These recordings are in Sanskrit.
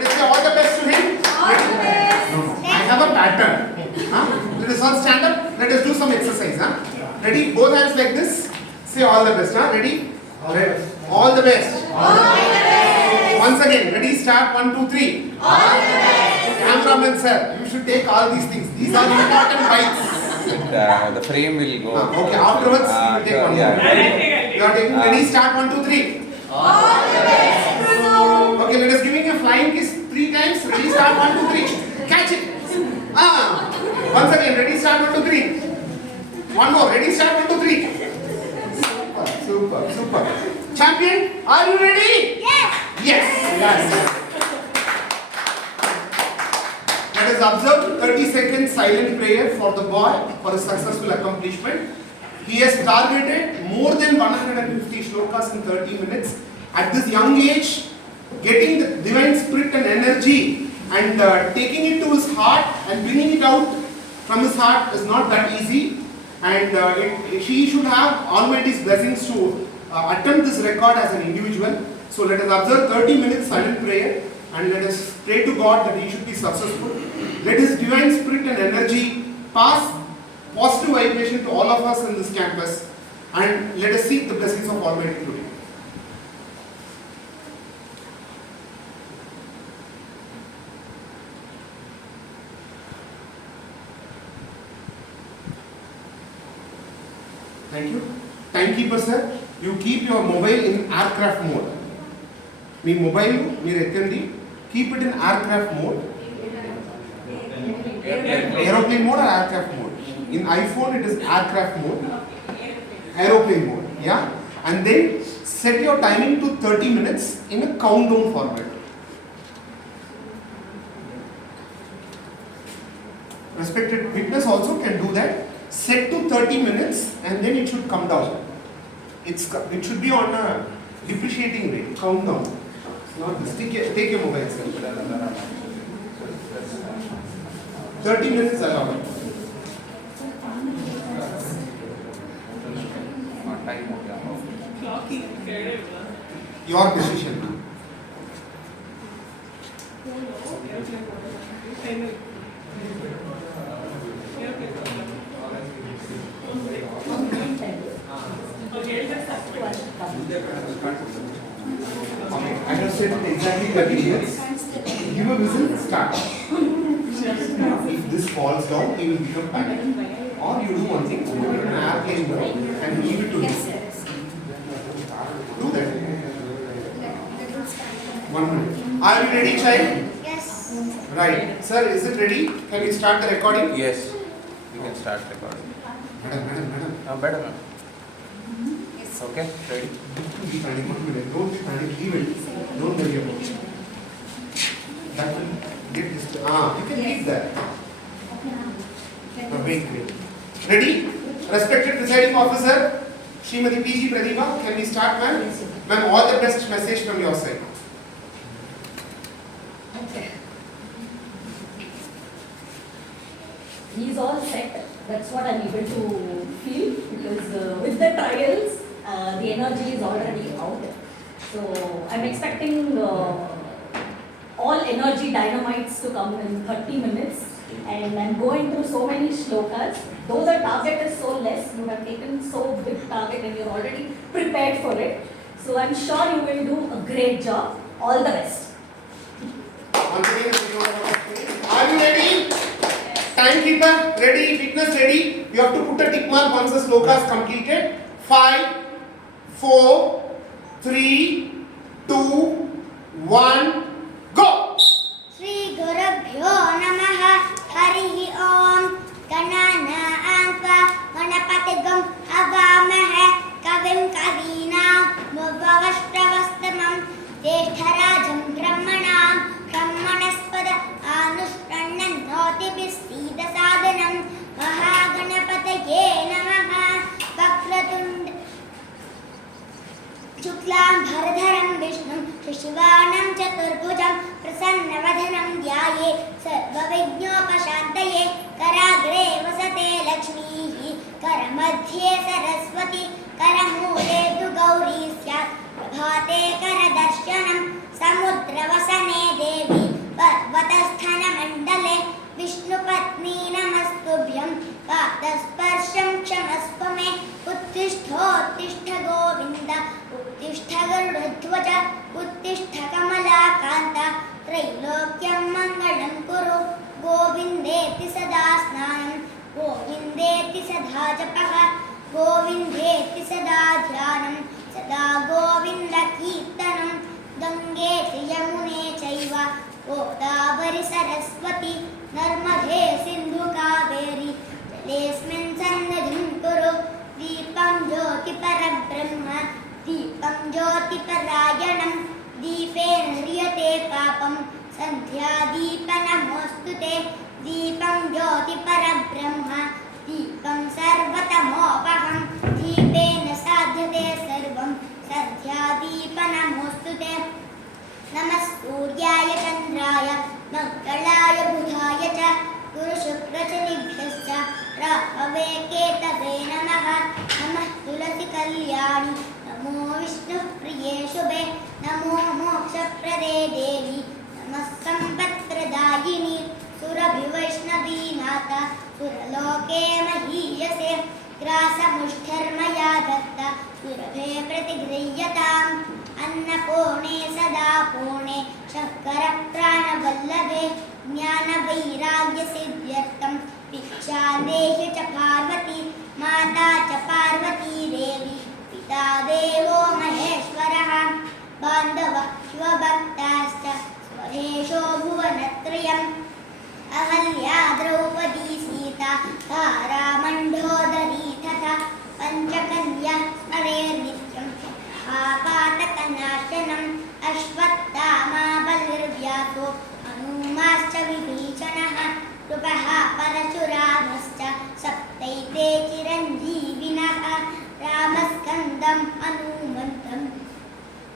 Let us say all the best to him. All the best. No. I have a pattern. Let us all stand up. Let us do some exercise. Ready? Both hands like this. Say all the best. Ready? All the best. All the best. All the best. Once again. Ready? Start. 1, 2, 3. All the best. Cameraman sir, you should take all these things. These are important bites. The frame will go. Okay. Afterwards, you will take one more. You are taking. Ready? Start. 1, 2, 3. All the best. Okay. Let us giving a flying kiss 3 times. Ready? Start. 1, 2, 3. Catch it. Once again. Ready? Start. 1, 2, 3. One more. Ready? Start. 1, 2, 3. Super. Super. Champion, are you ready? Yes. Yes. Yes. Let us observe 30-second silent prayer for the boy for his successful accomplishment. He has targeted more than 150 shlokas in 30 minutes. At this young age, getting the divine spirit and energy and taking it to his heart and bringing it out from his heart is not that easy. And he should have Almighty's blessings to attempt this record as an individual. So let us observe 30 minutes silent prayer and let us pray to God that he should be successful. Let his divine spirit and energy pass positive vibration to all of us in this campus, and let us seek the blessings of Almighty today. Thank you. Timekeeper sir, you keep your mobile in aircraft mode. Me mobile మీరు ఎత్తండి, keep it in aircraft mode. Aeroplane mode or aircraft mode? In iPhone it is aircraft mode. Aeroplane mode, yeah? And then set your timing to 30 minutes in a countdown format. Respected witness also can do that. Set to 30 minutes and then it should come down. It should be on a depreciating rate, countdown. Not this. Take your mobile, sir. 30 minutes allowed. Your decision, ma'am. Okay, I have said exactly 30 minutes. Give a whistle, start. If this falls down, he will become panic. Or you do one thing, put an airplane mode and leave it to him. Do that. 1 minute. Are you ready, child? Yes. Right. Sir, is it ready? Can we start the recording? Yes, you can start recording. Madam. Better, ma'am. Okay, ready? Don't be panic, 1 minute. Don't be panic, leave it. Don't worry about it. That will get this. You can leave that. Wait. Ready? Respected presiding officer, Srimati P.G. Pradeepa, can we start, ma'am? Ma'am, all the best message from your side. Okay. He's all set. That's what I'm able to feel because with the trials, the energy is already out. So I'm expecting all energy dynamites to come in 30 minutes. And I'm going through so many shlokas. Though the target is so less, you have taken so big target and you're already prepared for it. So I'm sure you will do a great job. All the best. Once again, are you ready? Timekeeper, ready? Witness, ready? You have to put a tick mark once the sloka is completed. 5, 4, 3, 2, 1, go! Shri Gurubhyo Namaha Harihi Om Gananaanva Ganapatigam Avamahe Kavim Kavinam Mubhavashravastamam Jeshtarajam Brahmanam Brahmanaspada Anushrannan Notibhisida Sadhanam Mahaganapataye Namaha Vakratund Shuklam Bharadharam Vishnum Shishvanam Chaturbhujam Prasannavadhanam Dhyaye Sarvavijñopashantaye Karagre Vasate Lakshmihi Karamadhye Saraswati Karamule Tu Gauri Syat Prabhate Karadarshanam Samudravasane Devi विष्णुपत्नी नमस्तुभ्यं पादस्पर्शं क्षमस्व मे उत्तिष्ठोत्तिष्ठ गोविन्द उत्तिष्ठ गरुडध्वज उत्तिष्ठ कमलाकान्त त्रैलोक्यं मङ्गलं कुरु गोविन्देति सदा स्नानं गोविन्देति सदा जपः गोविन्देति सदा ध्यानं सदा गोविन्दकीर्तनं गङ्गे च यमुने चैव गोदावरि सरस्वती नर्मदे सिन्धु कावेरी जलेऽस्मिन् सन्निधिं कुरु दीपं ज्योतिपरब्रह्म दीपं ज्योतिपरायणं दीपेन ह्रियते पापं सन्ध्यादीपनमोऽस्तु ते दीपं ज्योतिपरब्रह्म दीपं सर्वतमोपहं दीपेन साध्यते सर्वं सन्ध्यादीपनमोऽस्तु ते नमः सूर्याय चन्द्राय मङ्गलाय बुधाय च गुरुशुक्रशनिभ्यश्च राहवे केतवे नमः नमः तुलसीकल्याणि नमो विष्णुप्रिये शुभे नमो मोक्षप्रदे देवी नमः सम्पत्प्रदायिनि सुरभिवैष्णवीनाथ सुरलोके महीयसे ग्रासमुष्ठर्मया दत्त सुरभे प्रतिगृह्यताम् अन्नपूर्णे सदा पूर्णे शर्करप्राणवल्लभे ज्ञानवैराग्यसिद्ध्यर्थं भिक्षां देहि च पार्वती माता च पार्वती देवी पिता देवो महेश्वरः बान्धवः शिवभक्ताश्च स्वदेशो भुवनत्रयम् अहल्या द्रौपदी सीता तारा मण्डोदरी तथा पञ्चकन्या स्मरेन्नित्यं महापातकनाशनम् अश्वत्थामा बलिर्व्यासो हनूमाश्च विभीषणः कृपः परशुरामश्च सप्तैते चिरञ्जीविनः रामस्कन्दं हनूमन्तं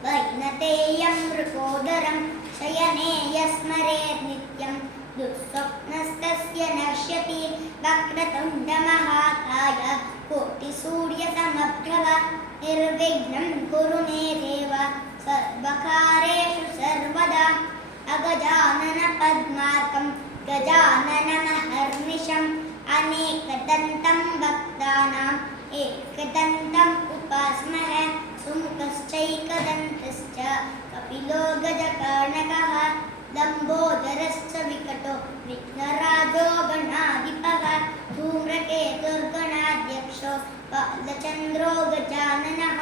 वैनतेयं मृकोदरं शयने यस्मरेन्नित्यं दुःस्वप्नस्तस्य नश्यति वक्रतुण्डमहाकाय कोटिसूर्यसमप्रभ निर्विघ्नं कुरु मे देव सर्वकारेषु सर्वदा अगजाननपद्मार्कं गजाननमहर्निशम् अनेकदन्तं भक्तानाम् एकदन्तम् उपास्महे सुमुखश्चैकदन्तश्च कपिलो गजकर्णकः लम्बोदरश्च विकटो विघ्नराजो गणाधिपः धूम्रकेतुर्गणाध्यक्षो बालचन्द्रो गजाननः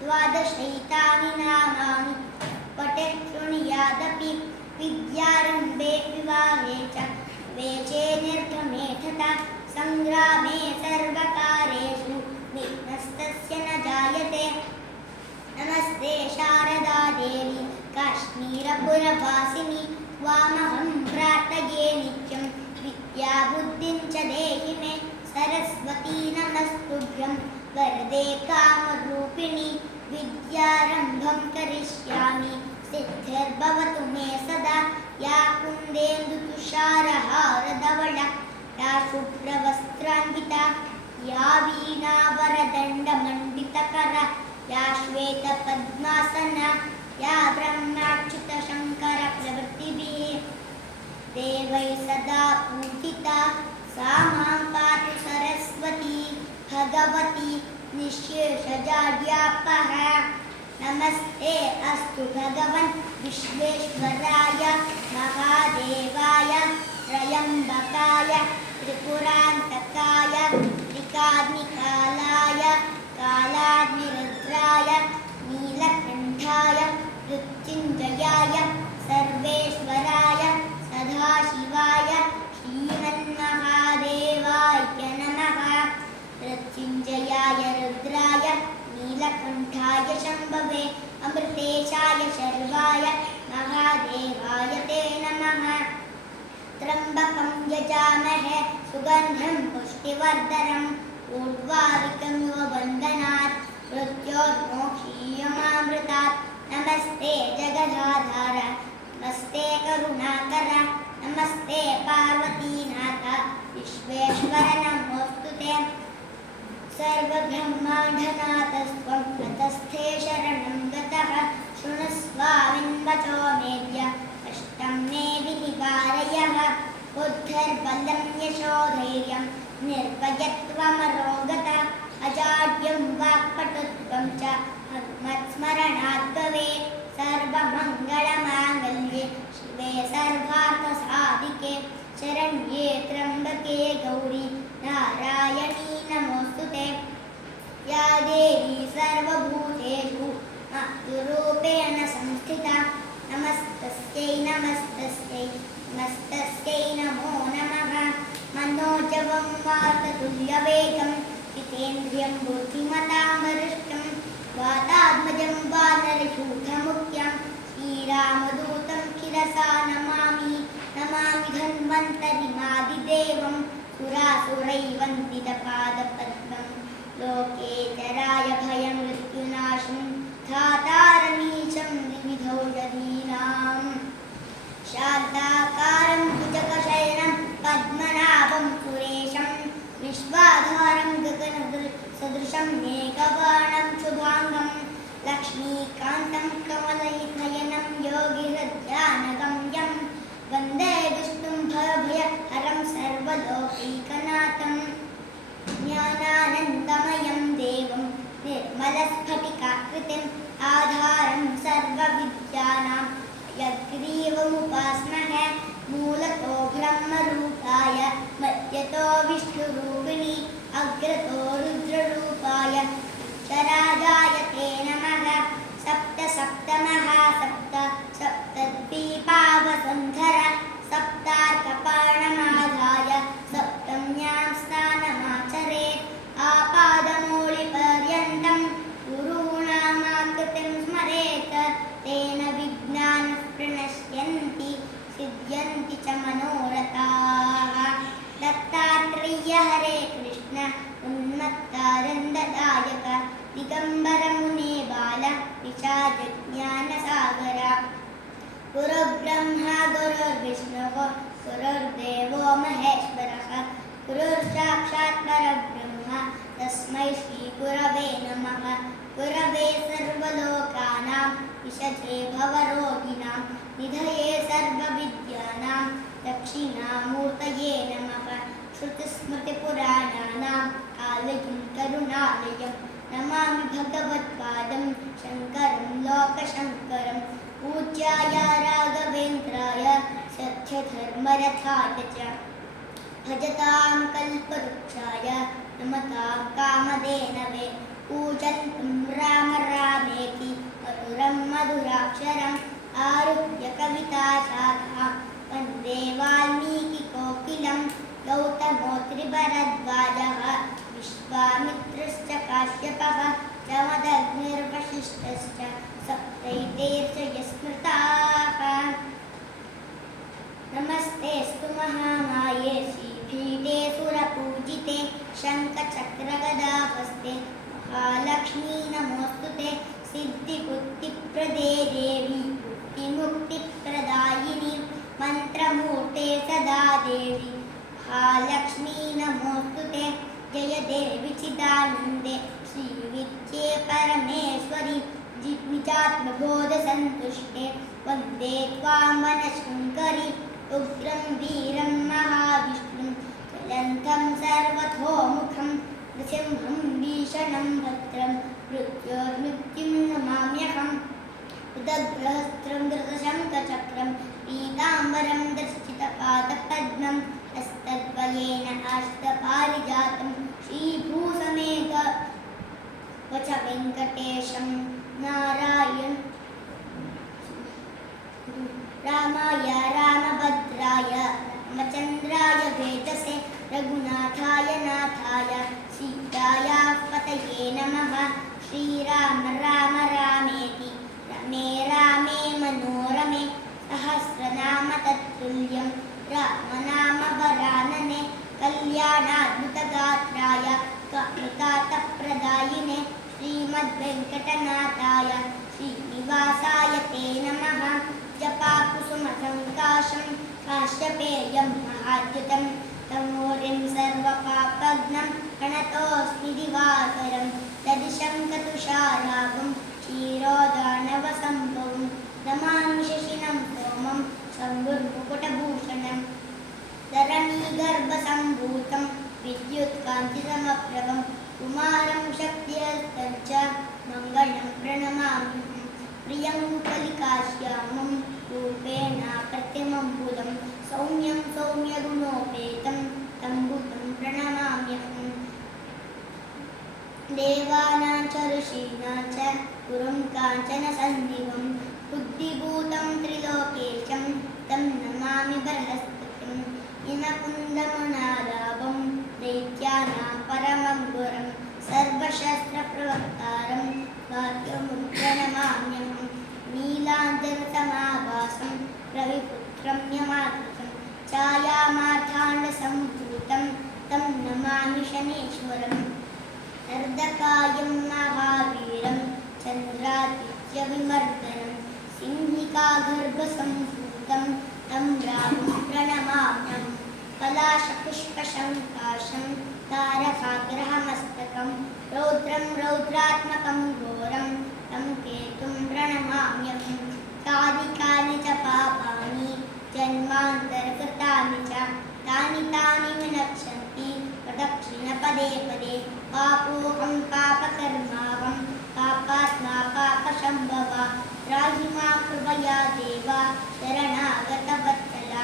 द्वादशैतानि नामानि पठे शृणुयादपि विद्यारम्भे विवाहे च वेचे निर्गमे तथा सङ्ग्रामे सर्वकारेषु विघ्नस्तस्य न जायते नमस्ते शारदा देवी काश्मीरपुरवासिनी त्वामहं प्रार्थये नित्यं विद्याबुद्धिं च देहि मे सरस्वती नमस्तुभ्यं वरदे कामरूपिणि विद्यारम्भं करिष्यामि सिद्धिर्भवतु मे सदा या कुन्देन्दुतुषारहारधवला या शुभ्रवस्त्रान्विता या वीणावरदण्डमण्डितकरा या श्वेतपद्मासना या ब्रह्माच्युतशङ्करप्रभृतिभिः देवैः सदा पूजिता सा मां पातु सरस्वती भगवती निःशेषजाड्यापः नमस्ते अस्तु भगवन् विश्वेश्वराय महादेवाय त्र्यम्बकाय त्रिपुरान्तकाय त्रिकाग्निकालाय कालाग्निरुद्राय नीलकण्ठाय मृत्युञ्जयाय सर्वेश्वराय सदाशिवाय श्रीमन्महादेवाय नमः मृत्युञ्जयाय रुद्राय नीलकण्ठाय शम्भवे अमृतेशाय शर्वाय महादेवाय ते नमः त्र्यम्बकं यजामहे सुगन्धं पुष्टिवर्धनम् ऊर्ध्वारिकमिव बन्धनात् मृत्योर्मोक्षीयमामृतात् नमस्ते जगदाधार नमस्ते करुणाकर नमस्ते पार्वतीनाथ विश्वेश्वर नमोऽस्तु ते सर्वब्रह्माण्डनाथस्त्वं ततस्थे शरणं गतः शृणुस्वामिन्वचो मेद्य कष्टं मे विनिवारयः बुद्ध बुद्धिर्बलं यशोधैर्यं निर्भयत्वमरोगता अजाड्यं वाक्पटुत्वं च मत्स्मरणात् भवेत् सर्वमङ्गलमाङ्गल्ये शिवे सर्वार्थसाधिके शरण्ये त्र्यम्बके गौरी नारायणी नमोऽस्तुते या देवी सर्वभूतेषु मातृरूपेण संस्थिता नमस्तस्यै नमस्तस्यै नमस्तस्यै नमो नमः मनोजवं वाततुल्यवेगं जितेन्द्रियं बुद्धिमतां वरिष्ठं वातात्मजं वानरयूथमुख्यं श्रीरामदूतं शिरसा नमामि नमामि धन्वन्तरिमादिदेवं सुरासुरैवन्दितपादपद्मं लोके चराय भयमृत्युनाशं धातारमीशं विविधौषधीनां शान्ताकारं भुजगशयनं पद्मनाभं सुरेशं विश्वाधारं गगनसदृशं मेघवर्णं शुभाङ्गं लक्ष्मीकान्तं कमलनयनं योगिहृद्यानगम्यं वन्दे विष्णुं भवभयहरं सर्वलोकैकनाथं ज्ञानानन्दमयं देवं निर्मलस्फटिकाकृतिम् आधारं सर्वविद्यानां यग्रीवमुपास्महे मूलतो ब्रह्मरूपाय मध्यतो विष्णुरूपिणी अग्रतो रुद्ररूपाय शराजाय ते नमः सप्त सप्त महासप्त सप्तद्वीपावसुन्धर सप्तार्कपर्णमाधाय सप्तम्यां स्नानमाचरेत् आपादमूलिपर्यन्तं गुरूणामाकृतिं स्मरेत् तेन विघ्नान् प्रणश्यन्ति सिद्ध्यन्ति च मनोरथाः दत्तात्रेय हरे कृष्ण उन्मत्तानन्ददायक दिगम्बर मुने बाल विशालज्ञानसागर गुरुर्ब्रह्मा गुरुर्विष्णुः गुरुर्देवो महेश्वरः गुरुर्साक्षात् परब्रह्म तस्मै श्रीगुरवे नमः गुरवे सर्वलोकानां विषजे भवरोगिणां निधये सर्वविद्यानां दक्षिणामूर्तये नमः श्रुतिस्मृतिपुराणानाम् आलयं करुणालयं नमामि भगवत्पादं शङ्करं लोकशङ्करं पूज्याय राघवेन्द्राय सत्यधर्मरथाय च भजतां कल्पवृक्षाय नमतां कामधेनवे पूजन्तं राम रामेति मधुरं मधुराक्षरम् आरुह्य कविताशाखां वन्दे वाल्मीकिकोकिलं गौतमोऽत्रिभरद्वाजः विश्वामित्रश्च काश्यपः जमदग्निर्वसिष्ठश्च सप्तैतेर्च स्मृताः नमस्तेऽस्तु महामाये श्रीपीठे सुरपूजिते शङ्खचक्रगदाहस्ते महालक्ष्मी नमोऽस्तुते सिद्धिबुद्धिप्रदे देवी मुक्तिप्रदायिनी मन्त्रमूर्ते सदा देवी महालक्ष्मी नमोऽस्तुते जय देवी चिदानन्दे श्रीविद्ये परमेश्वरि निजात्मबोधसन्तुष्टे वन्दे त्वां मनशङ्करि उग्रं वीरं महाविष्णुं ज्वलन्तं सर्वतोमुखं नृसिंहं भीषणं भद्रं मृत्योर्मृत्युं नमाम्यहम् उदग्रहस्त्रं धृतशङ्खचक्रं पीताम्बरं दर्शितपादपद्मं हस्तद्वयेन आश्रितपारिजातं श्रीभूसमेघ वच वेङ्कटेशं नारायण रामाय रामभद्राय रामचन्द्राय वेदसे रघुनाथाय नाथाय सीताया पतये नमः श्रीराम राम रामेति रमे रामे मनोरमे सहस्रनाम तत्तुल्यं रामनाम वरानने कल्याणाद्भुतगात्राय कामितार्थप्रदायिने श्रीमद्वेङ्कटनाथाय श्रीनिवासाय ते नमः जपाकुसुमसङ्काशं काश्यपेयं महाद्युतं तमोरिं सर्वपापघ्नं प्रणतोऽस्मि दिवाकरं ददिशं कतुषाराभं क्षीरोदानवसम्भवं नमामि शशिनं सोमं शम्भुर्मुकुटभूषणं धरन् श्रियमुपलिकाश्यामं रूपेण प्रतिमं बुधं सौम्यं सौम्यगुणोपेतं तं बुधं प्रणमाम्यहम् देवानां च ऋषीणां च गुरुं काञ्चनसन्निभं बुद्धिभूतं त्रिलोकेशं तं नमामि बृहस्पतिं इनकुन्दमनालाभं दैत्यानां परमं गुरं सर्वशस्त्रप्रवक्तारं वाक्यमुं प्रणमाम्यहं नीलाञ्जनसमाभासं रविपुत्रं यमाकृतं छायामार्ताण्डसम्भूतं तं नमामि शनीश्वरम् अर्धकायं महावीरं चन्द्रादित्यविमर्दनं सिंहिकागर्भसम्भूतं तं राहुं प्रणमाम्यहं पलाशपुष्पशङ्काशं तारकाग्रहमस्तकं रौद्रं रौद्रात्मकं घोरं तं केतुं प्रणमाम्यहं कानि च पापानि जन्मान्तरकृतानि च तानि विनक्ष्यन्ति प्रदक्षिणपदे पदे पापोऽहं पापकर्माहं पापात्मा पापसम्भवा त्राहि मां कृपया देव शरणागतवत्सला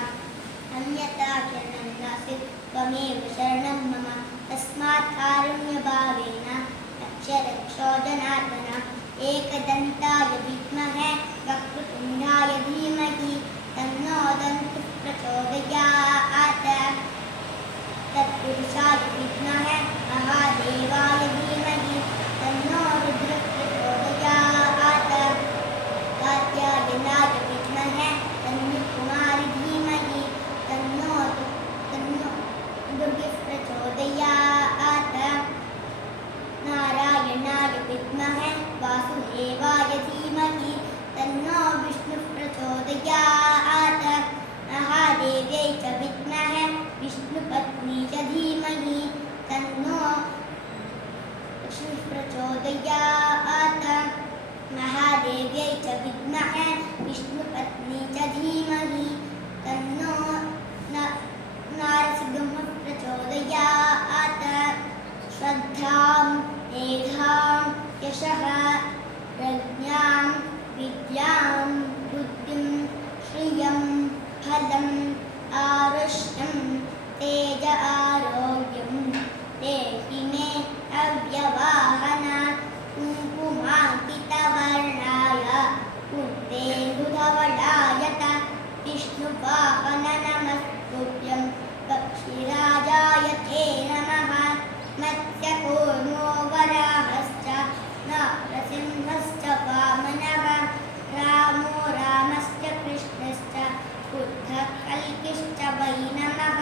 अन्यथा शरणं नास्ति त्वमेव शरणं मम तस्मात् कारुण्यभावेन रक्ष रक्षो जनार्दन एकदन्ताय विद्महे वक्रतुण्डाय धीमहि तन्नो दन्तुः प्रचोदयात् तत्पुरुषाय विद्महे महादेवाय धीमहि तन्नो रुद्रः प्रचोदयात् कात्यायनाय विद्महे तन्विकुमारी धीमहि तन्नो दुर्गः प्रचोदयात् नारायणाय विद्महे वासुदेवाय धीमहि तन्नो विष्णुः प्रचोदयात् महादेव्यै च विद्महे विष्णुपत्नी च धीमहि तन्नो लक्ष्मीः प्रचोदयात् महादेव्यै च विद्महे विष्णुपत्नी च धीमहि तन्नो नारसिंहः प्रचोदयात् श्रद्धां मेधां यशः प्रज्ञां विद्यां बुद्धिं श्रियं फलम् आरुष्यं तेज आरोग्यं देहि मे अव्यवाहन कुङ्कुमाङ्कितवर्णाय कुन्देन्दुधवलायत विष्णुवाहन नमस्तुभ्यं पक्षिराजाय ते नमः मत्स्यकूर्मो वराहश्च नरसिंहश्च वामनः रामो रामश्च कृष्णश्च बुद्धः कल्किश्च वै नमः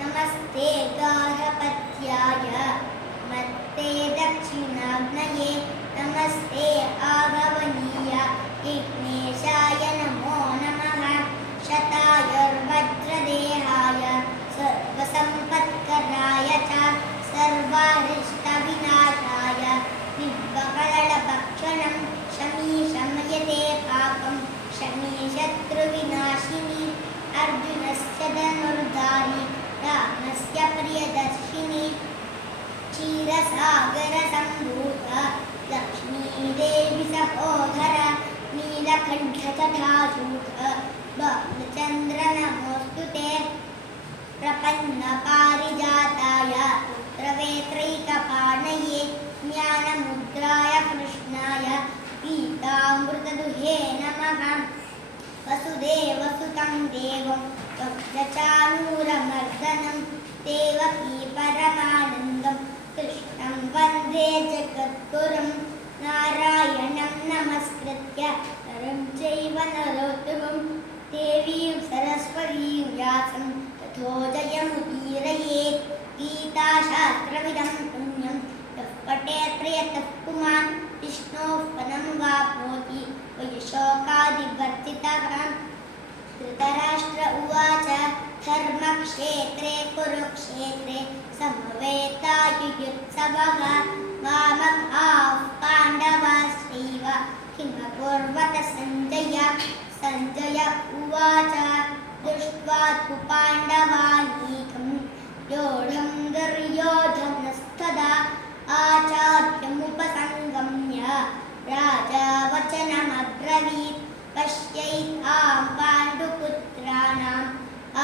नमस्ते गार्हपत्याय नमस्ते दक्षिणाग्नये नमस्ते आगवनीय विघ्नेशाय नमो नमः शतायुर्वज्रदेहाय सर्वसम्पत्कराय च सर्वारिष्टविनाशाय दिव्यकलभक्षणं शमीशमयते पापं शमीशत्रुविनाशिनी अर्जुनस्य धनुर्धारी रामस्य प्रियदर्शिनी क्षीरसागरसम्भूत लक्ष्मीदेवी सहोदर नीलकण्ठजटाजूत बालचन्द्र नमोऽस्तु ते प्रपन्नपारिजाताय पुत्रवेत्रैकपाणये ज्ञानमुद्राय कृष्णाय गीतामृतदुहे नमः वसुदेवसुतं देवं वज्रचाणूरमर्दनं देवकी परमानन्दं कृष्णं वन्दे जगद्गुरुं नारायणं नमस्कृत्य नरं चैव नरोत्तमं देवीं सरस्वतीं व्यासं ततो जयमुदीरयेत् गीताशास्त्रविदं पुण्यं यः पठेत् प्रयतः पुमान् विष्णोः पदं वाप्नोति वयशोकादिवर्तितः धृतराष्ट्र उवाच धर्मक्षेत्रे कुरुक्षेत्रे समवेतायुयुत्सवः वामभावः पाण्डवाश्चैव किमकुर्वत सञ्जय सञ्जय उवाच दृष्ट्वा तु पाण्डवानीकं योढं दुर्योधनस्तदा आचार्यमुपसङ्गम्य राजा वचनमब्रवीत् पश्यैतां पाण्डुपुत्राणाम्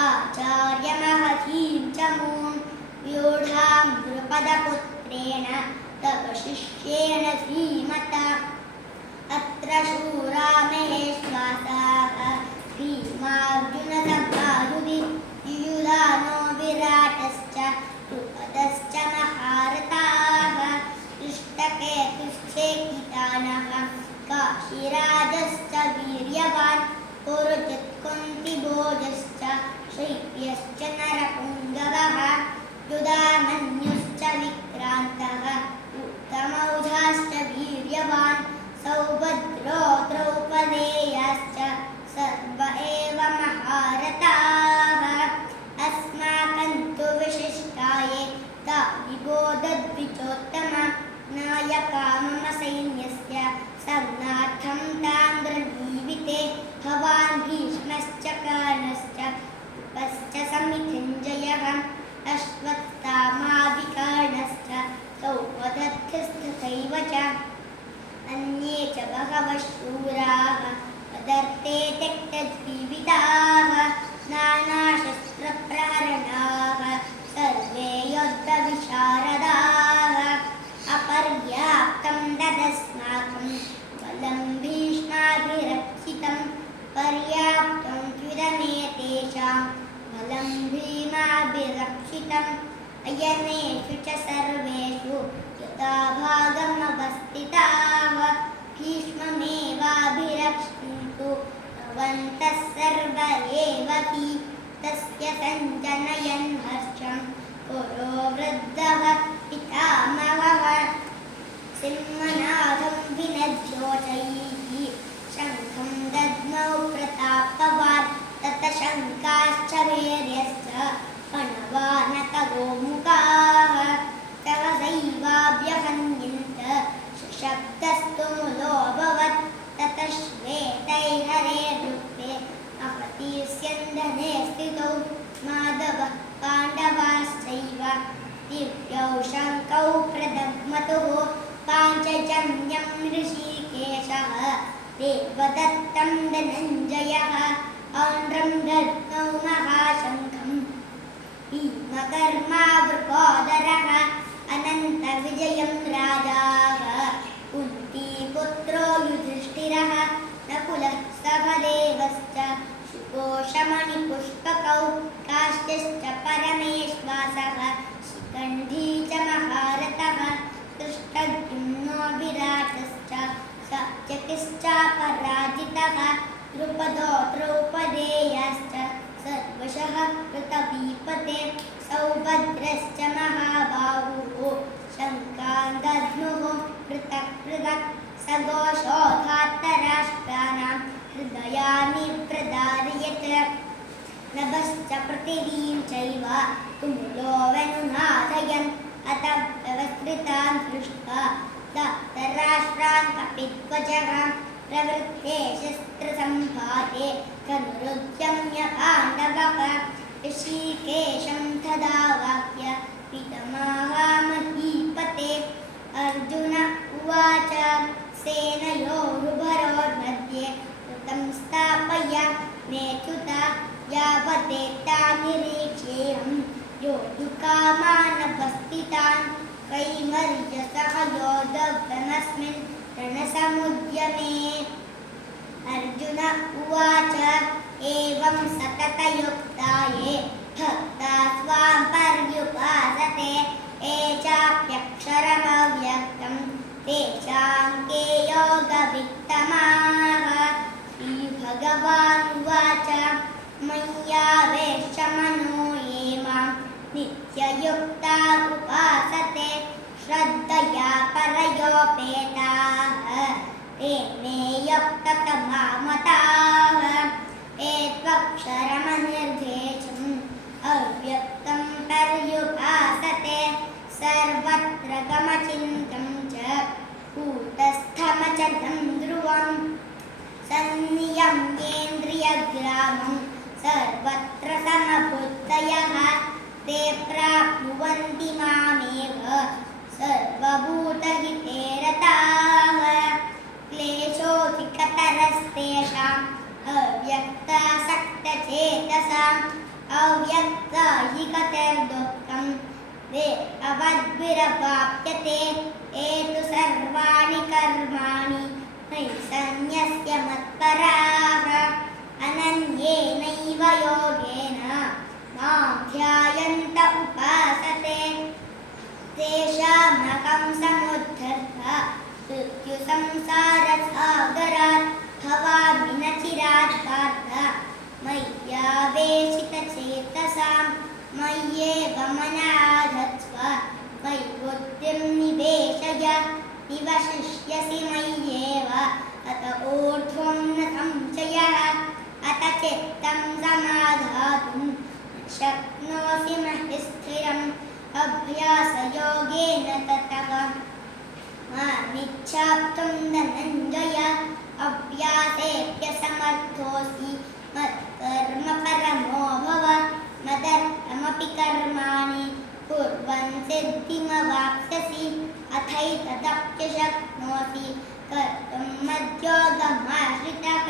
आचार्यमहतीं च मूं व्यूढां द्रुपदपुत्रेण तव शिष्येण धीमता अत्र शूरा महेश्वासाः भीमार्जुनसभायुधि युयुधानो विराटश्च द्रुपदश्च महारथाः दृष्टकेतुश्चेकितानः काशीराजश्च वीर्यवान् पुरुजित् कुन्तिभोजश्च शैब्यश्च नरपुङ्गवः युधामन्युश्च विक्रान्तः उत्तमौजाश्च वीर्यवान् सौभद्रो द्रौपदेयाश्च सर्व एव महारथाः अस्माकं तु विशिष्टाये तानि बोधद्विजोत्तम नायका मम सैन्यस्य संज्ञार्थं तान्द्रजीविते भवान् भीष्मश्च कर्णश्च उपश्च समितिञ्जयः अश्वत्थामाविकर्णश्च सौपदत्थस्तथैव च अन्ये च बहवः शूराः तदर्थे त्यक्तजीविताः नानाशस्त्रप्रहरणाः सर्वे युद्धविशारदाः अपर्याप्तं तदस्माकं बलं भीष्माभिरक्षितं पर्याप्तं त्विदमेतेषां बलं भीमाभिरक्षितम् अयनेषु च सर्वेषु यथाभागमवस्थिताः भीष्ममेवाभिरक्षन्तु भवन्तः सर्व एव हि तस्य सञ्जनयन् हर्षं पुरो वृद्धः पितामहः सिंहनादं विनद्योतैः शङ्खं दद्मौ प्रतापवान् ततः शङ्काश्च वीर्यश्च पणवानकगोमुखाः सहसैवाभ्यहन्यन्त शब्दस्तु मुलोऽभवत् ततः श्वेतैर्हरेर्युक्ते महतीस्यन्दने स्थितौ माधवः पाण्डवाश्चैव दिव्यौ शङ्कौ प्रदग्मतुः पाञ्चजन्यं ऋषिकेशः देवदत्तं धनञ्जयः औण्ड्रं दद्मौ महाशङ्खम् भीमकर्मावृकोदरः अनन्तविजयं राजाः कुन्तीपुत्रो युधिष्ठिरः नकुलः सहदेवश्च शुकोशमणिपुष्पकौ काश्यश्च परमेश्वासः शिखण्डी च महारथः दृष्टद्युम्नो विराटश्च सात्यकिश्चापराजितः द्रुपदो द्रौपदेयाश्च सर्वशः कृतवीपते सौभद्रश्च महाबाहुः शङ्कान् दध्नुः पृथक् पृथक् सघोषोधात्तराष्ट्राणां हृदयानि प्रदारयत् नभश्च पृथिवीं चैव तुमुलो वनुनादयन् अथ व्यवस्थितान् दृष्ट्वा धातराष्ट्रान् कपिध्वजः प्रवृत्ते शस्त्रसम्पाते धनुरुद्यम्य पाण्डवः ऋषिकेशं तदा वाक्य पितामहामहीपते अर्जुन उवाच सेनयोरुभयोर्मध्ये कृतं स्थापय मेच्युत यावदेता निरीक्ष्येऽहं योद्धुकामानवस्थितान् कैमर्यसह योद्धव्यमस्मिन् रणसमुद्यमे अर्जुन उवाच एवं सततयुक्ता ये भक्ता स्वां पर्युपासते ये चाप्यक्षरमव्यक्तं तेषां के योगवित्तमाः श्रीभगवानुवाच मय्यावेश्य मनो ये मां नित्ययुक्ता उपासते श्रद्धया परयोपेताः ते मे युक्ततमा मताः एत्वक्षरमनिर्देशम् अव्यक्तं पर्युपासते सर्वत्र गमचिन्तं च कूटस्थमचलं ध्रुवम् सन्नियम्येन्द्रियग्रामं सर्वत्र समबुद्धयः ते प्राप्नुवन्ति मामेव सर्वभूतहिते रताः क्लेशोऽधिकतरस्तेषाम् अव्यक्तासक्तचेतसाम् अव्यक्ताहिकतिर्दुःखम् ते अवद्भिरवाप्यते एतु सर्वाणि कर्माणि मयि सन्न्यस्य मत्पराः अनन्येनैव योगेन मां ध्यायन्त उपासते तेषामहं समुद्धर्ता मृत्युसंसारसागरात् भवामि न चिरात् पार्थ मय्यावेशितचेतसां मय्येव मनाधत्स्व मयि बुद्धिं निवेशय निवशिष्यसि मय्येव अत ऊर्ध्वं न संशयः अत चित्तं समाधातुं शक्नोषि महि स्थिरम् अभ्यासयोगेन ततः मामिच्छाप्तुं धनञ्जय अभ्यासेऽप्यसमर्थोऽसि मत्कर्म परमो भव मदर्थमपि कर्माणि कुर्वन् सिद्धिमवाप्स्यसि अथैतदप्यशक्नोषि कर्तुं मद्योगमाश्रितः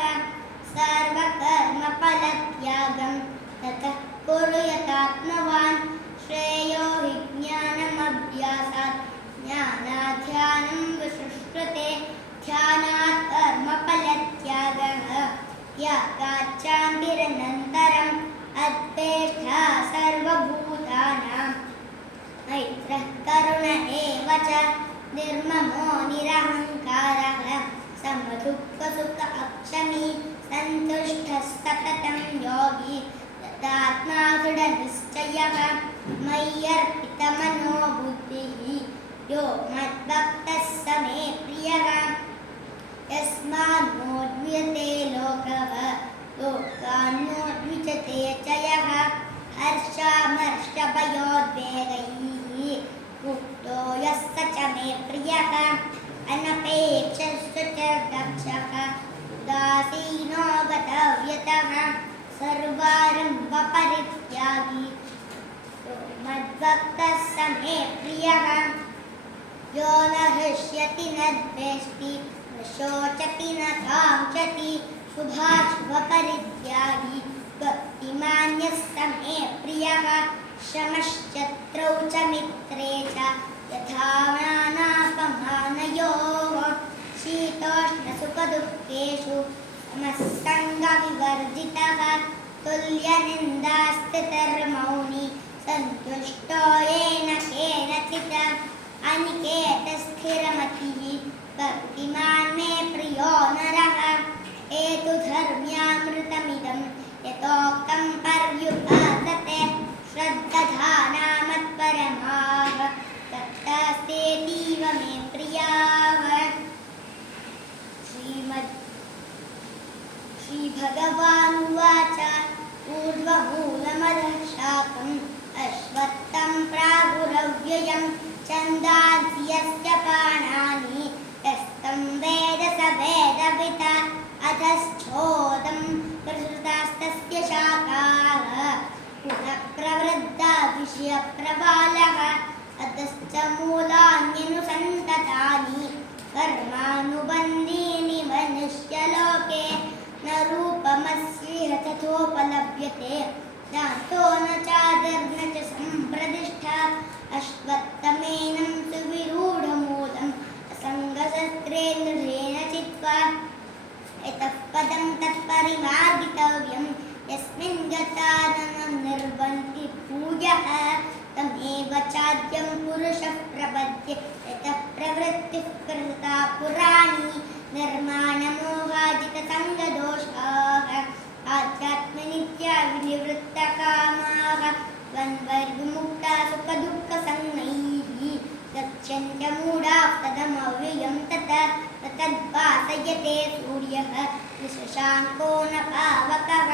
सर्वकर्मफलत्यागं ततः कुरु यतात्मवान् श्रेयो हि ज्ञानमभ्यासात् ज्ञानाध्यानं विशिष्यते ध्यानात् कर्मफलत्यागः त्यागाच्चान्तिरनन्तरम् अद्वेष्टा सर्वभूतानां मैत्रः करुण एव च निर्ममो निरहङ्कारः समदुःखसुख अक्षमी सन्तुष्टः सततं योगी यतात्मा दृढनिश्चयः मय्यर्पितमनो बुद्धिः यो मद्भक्तः स मे प्रियः यस्मान्नोद्वियते लोकः लोकान्नोद्विजते च यः हर्षामर्षभयोद्वेगैः मुक्तो यः स च मे प्रियः अनपेक्षश्च च दक्षः उदासीनो गतव्यतः सर्वारम्भपरित्यागी मद्भक्तः स मे प्रियः यो न हृष्यति न द्वेष्टि न शोचति न काङ्क्षति शुभाशुभपरित्यागी भक्तिमान्यः स मे प्रियः शमश्चत्रौ च मित्रे च यथा मानापमानयोः शीतोष्णसुखदुःखेषु समस्सङ्गविवर्जितः तुल्यनिन्दास्थितिर्मौनी सन्तुष्टो येन केनचित् अनिकेतस्थिरमतिः भक्तिमान् मे प्रियो नरः एतु धर्म्यामृतमिदं यतोक्तं पर्युपासते श्रद्धाना मत्परमाः तत्तास्तेतीव मे प्रियाः श्रीभगवानुवाच ऊर्ध्वमूलमधः शाखम् अश्वत्थं प्राहुरव्ययं छन्दांसि यस्य पाणानि यस्तं वेद स वेदवित् अधश्चोदं प्रसृतास्तस्य शाखाः पुनः प्रवृद्धा विषयप्रबालः अधश्च मूलान्यनुसन्ततानि कर्मानुबन्धीनि मनुष्यलोके न रूपमस्येह तथोपलभ्यते दान्तो न चादिर्न च सम्प्रतिष्ठा अश्वत्थमेनं सुविरूढमूलम् असङ्गशस्त्रेन्द्रेण चित्वा यतः पदं तत्परिमार्गितव्यं यस्मिन् गता न निर्वन्ति भूयः तमेव चाद्यं पुरुषः प्रपद्ये यतः प्रवृत्तिः कृता पुराणी निर्माणमोहाजितसङ्गदोषाः आध्यात्मनित्या विनिवृत्तकामाः द्वन्द्वैर्विमुक्ता सुखदुःखसंज्ञैः गच्छन्त्यमूढाः तदमव्ययं तद्भासयते सूर्यः शशाङ्को न पावकः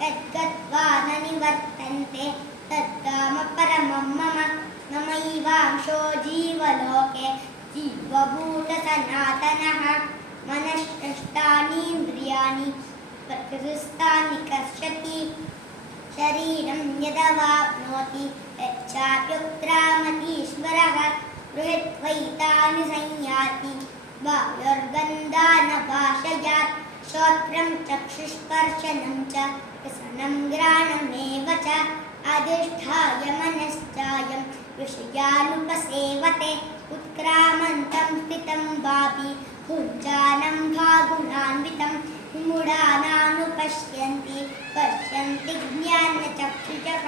तद्गत्वा न निवर्तन्ते तद्धामपरमं मम ममैवांशो जीवलोके जीवभूतसनातनः मनश्चेष्टानीन्द्रियाणि प्रकृतिस्थानि कर्षति शरीरं यदवाप्नोति यच्चाप्युत्क्रामतीश्वरः बृहद्वैतानि संयाति वायुर्गन्धानभाषयात् श्रोत्रं चक्षुस्पर्शनं च रसनं घ्राणमेव च अधिष्ठाय मनश्चायं विषयानुपसेवते उत्क्रामन्तं स्थितं वापि भुञ्जानं भागुनान्वितं विमूढानानुपश्यन्ति पश्यन्ति ज्ञानचक्षुषः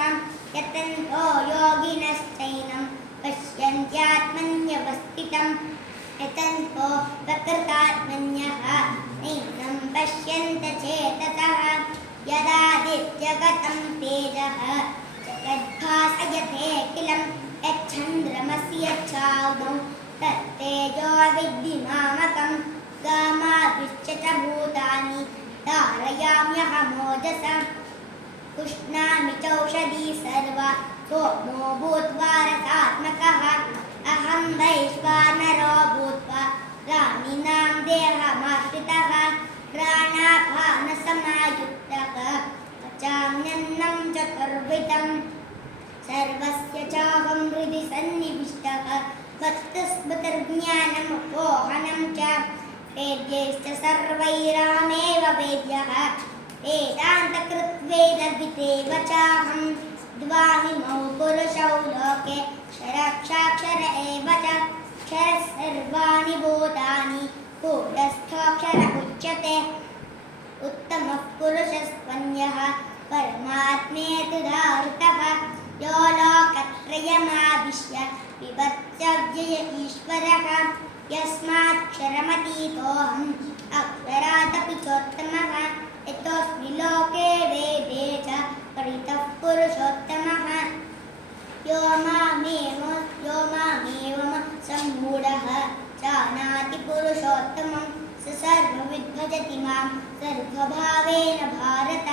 यतन्तो योगिनश्चैनं पश्यन्त्यात्मन्यवस्थितं यतन्तो प्रकृतात्मन्यः नैनं पश्यन्त चेतसः यदादित्यगतं तेजः जगद्भासयतेऽखिलं यच्छन्द्रमसि यच्छाग्नौ तत्तेजो विद्धिमामकं गामाभिश्च च भूतानि धारयाम्यहमोजसा पुष्णामि चौषधी सर्वा सोमो भूत्वा रसात्मकः अहं वैश्वानरो भूत्वा प्राणिनां देहमाश्रितः प्राणापानसमायुक्तः पचाम्यन्नं चतुर्विधं सर्वस्य चाहं हृदि सन्निविष्टः वस्तुस्मृतिर्ज्ञानमुपोहनं च वेद्यैश्च सर्वैरामेव वेद्यः वेदान्तकृद्वेदविदेव चाहं द्वामिमौ पुरुषौ लोके क्षरक्षाक्षर एव च क्षरः सर्वाणि भूतानि कूटस्थोऽक्षर उच्यते उत्तमः पुरुषस्त्वन्यः परमात्मेतुदाहृतः यो लोकत्रयमाविश्य विभत्स्यव्यय ईश्वरः यस्माक्षरमतीतोऽहम् अक्षरादपि चोत्तमः यतोऽस्मि लोके वेदे च परितः पुरुषोत्तमः यो मामेवं सम्मूढः जानाति पुरुषोत्तमं स सर्वविद् भजति मां सर्वभावेन भारत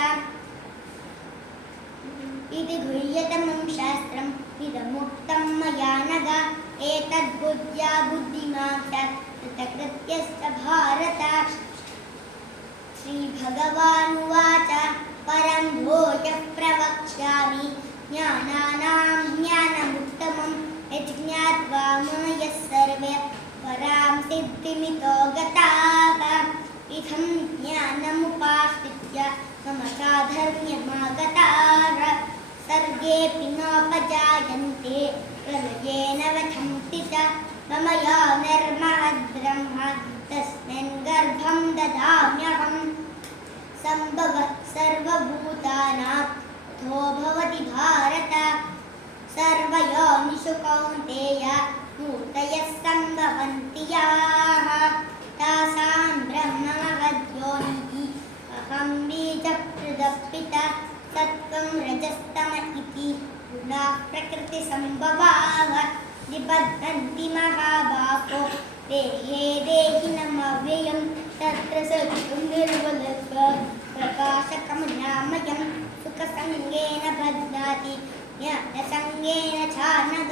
इति गुह्यतमं शास्त्रम् इदमुक्तं मया नघ एतद्बुद्ध्या बुद्धिमां च कृतकृत्यश्च भारत श्रीभगवानुवाच परं भूयः प्रवक्ष्यामि ज्ञानानां ज्ञानमुत्तमं यज्ञात्वा मयः सर्वे परां सिद्धिमितो गताः इदं ज्ञानमुपाश्रित्य मम साधर्म्यमागताः सर्गेऽपि नोपजायन्ते प्रलयेन वधन्ति च मम यो निर्महद्ब्रह्म तस्मिन् गर्भं ददाम्यहम् सम्भवः सर्वभूतानां ततो भवति भारत सर्वयोनिषु कौन्तेय मूर्तयः सम्भवन्ति याः तासां ब्रह्ममहद्योनिः अहं बीजप्रदः पिता सत्त्वं रजस्तम इति गुणाः प्रकृतिसम्भवाः निबध्नन्ति महाबाहो देहे देहिनमव्ययं तत्र सत्त्वं निर्मलत्वं प्रकाशकमनामयं सुखसङ्गेन बध्नाति ज्ञानसङ्गेन चानघ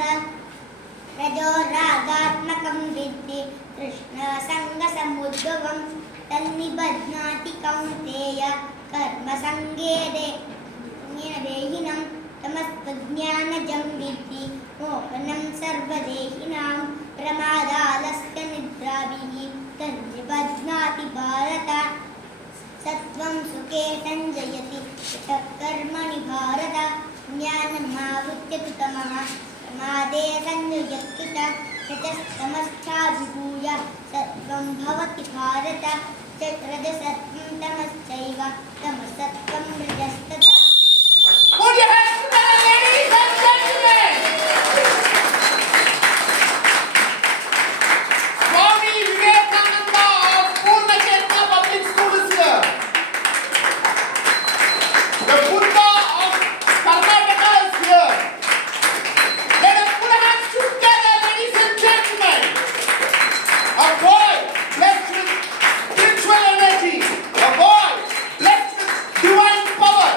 रजो रागात्मकं विद्धि तृष्णासङ्गसमुद्भवं तन्निबध्नाति कौन्तेय कर्मसङ्गेन देहिनं तमस्त्वज्ञानजं विद्धि मोहनं सर्वदेहिनां प्रमादालस्य निद्राभिः तन्निबध्नाति भारत सत्त्वं सुखे सञ्जयति यतः कर्मणि भारत ज्ञानमावृत्य तु तमः प्रमादे संयुज्यति च रजस्तमश्चाभिभूय सत्त्वं भवति भारत रजसत्त्वं तमश्चैव तमसत्त्वं रजस्तथा Put your hands together, ladies and gentlemen. Swami Vivekananda of Purna Chetna Public School is here. The Buddha of Karnataka is here. Let us put our hands together, ladies and gentlemen. A boy blessed with spiritual energy. A boy blessed with divine power.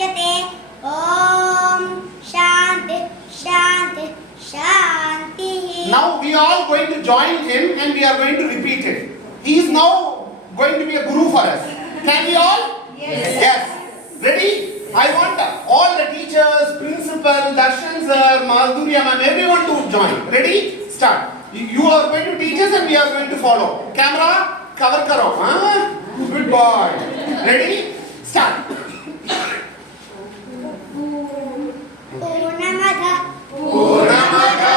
दृश्यते ॐ शान्ति शान्ति शान्तिः Now we are all going to join him and we are going to repeat it. He is now going to be a guru for us. Can we all? Yes. Ready? I want all the teachers, principal, Darshan sir, Madhurya ma'am, everyone to join. Ready? Start. You are going to teach us and we are going to follow. Camera, cover karo. Huh? Good boy. Ready? Start. पूर्णमदः Purnamada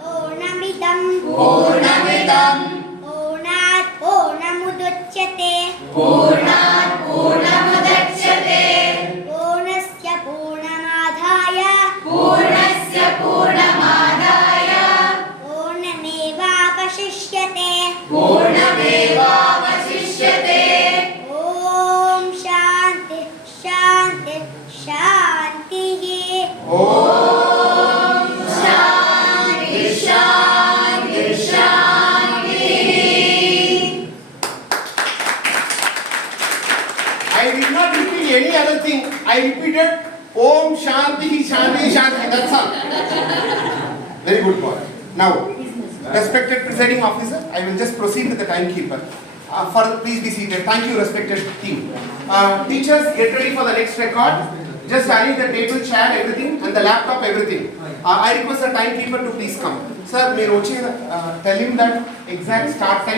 पूर्णमिदं Purnamidam पूर्णात् पूर्णमुदच्यते पूर्णात् पूर्णमुदच्यते पूर्णस्य पूर्णमादाय पूर्णस्य पूर्णमादाय पूर्णमेवावशिष्यते पूर्णमेवावशिष्यते ॐ शान्ति शान्ति शान्तिः शान्ति शान्ति शान्तिः I did not repeat any other thing. I repeated Om Shanti Shanti Shanti. That's all. Very good boy. Now, respected presiding officer, I will just proceed with the timekeeper. Please be seated. Thank you, respected team. Teachers, get ready for the next record. Just arrange the table, chair, everything, and the laptop, everything. I request the timekeeper to please come. Sir, may Rochi tell him that exact start time.